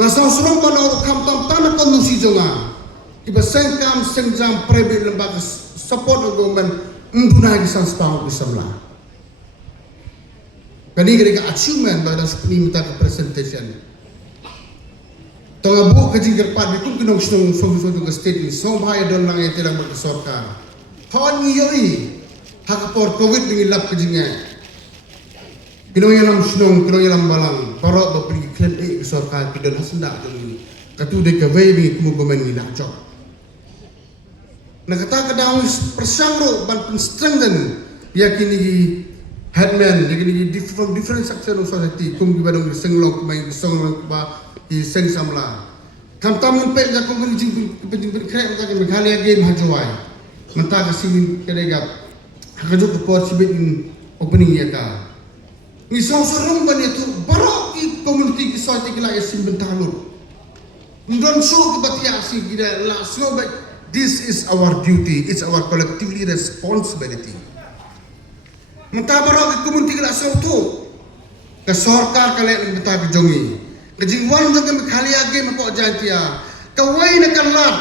Nasa surong manor kamtam tanah kondusi jonga. Iba sengkam sengjam private lembaga support of government menduna kisah setahun bisamla. Kani kira achievement pada sepenuh minta presentation. Tengah buat kaji kerpat itu kena usung suatu ke state ini. Semua bahaya dalam yang tidak berkesorkan. Kawan ngiyoi hak por covid dengan lap kajinya. Kena yang nam senong, kena yang nam balang. Para beri klaim kesorkan tidak hasendak dulu. Katu dek kawai ni kumu gomen ni nak job. Nak kata kadang persangro ban strengthen yakini headman yakini from different section of society kum di badong senglok mai senglok ba i seng samla kam tamun pe ja kum ni jing penting krem ka ke khali game hajwai menta ka simin kedegap hakajo ko por sibit opening ya ka ni so rum ban itu barok ki community ki society ki la yasim bentalur ndon so ko batia si gida la so ba. This is our duty. It's our collectively responsibility. Mentabaro ke komuniti kala sautu. Ke sarkar kala ni menta ke jongi. Ke jingwan jang khali age mako jantia. Ke wai na kanlat.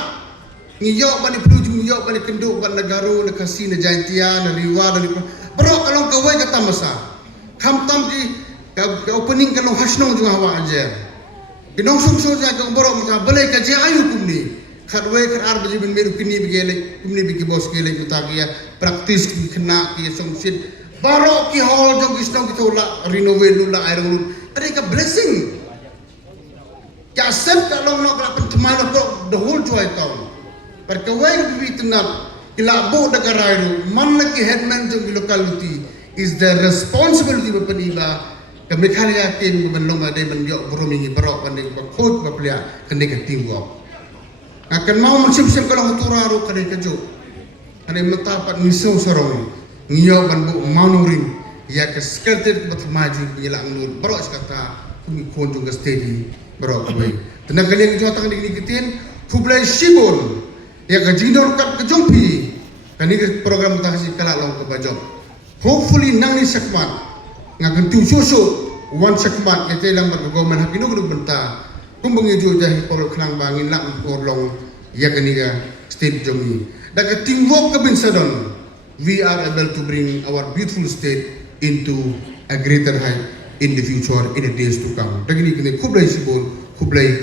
Ngiyok bani pluju ngiyok bani kenduk ban negaro na kasi na jantia na riwa na bro kalong ke wai kata masa. Kham tam ki ke opening kalong hasnong jung hawa aje. Binong sung sung ja ke bro mata balai ka je ayu kumni. Khadway khar arbaji bin meru kini bigele kumni bigi bos gele mutakia praktis kena ki somsit baro ki hall jong isnong kitola renovate lula airong tadi ka blessing ya sem ka long nok la pentemana ko the whole joy town par ka way bi tenat ila bo da garairu man ki headman jong locality is the responsibility of peniba ka mekhania kin ban long ade ban yo bromingi baro panding ba khot ba plia kene ka teamwork akan mau menciptakan kalau turaro kadai kejo, kadai mentapat misau sorong, ngiyo banbu manuring, ya ke sekertir kebat maju bilang nur, baru sekata kami kunjung ke steady, baru kami. Tenang kalian kejo tangan dikitin, kublai sibun, ya ke jindor kat kejompi, kani ke program mutasi kalak long ke bajok. Hopefully nang ni sekmat, ngakan tu susu, one sekmat, ya telang bergoman hakinu guru benta. Kumbangi jo jah por klang bangin lak por long ya kaniga state jomi daga teamwork ka bin sadon we are able to bring our beautiful state into a greater height in the future in the days to come dagini kene kublai sibol kublai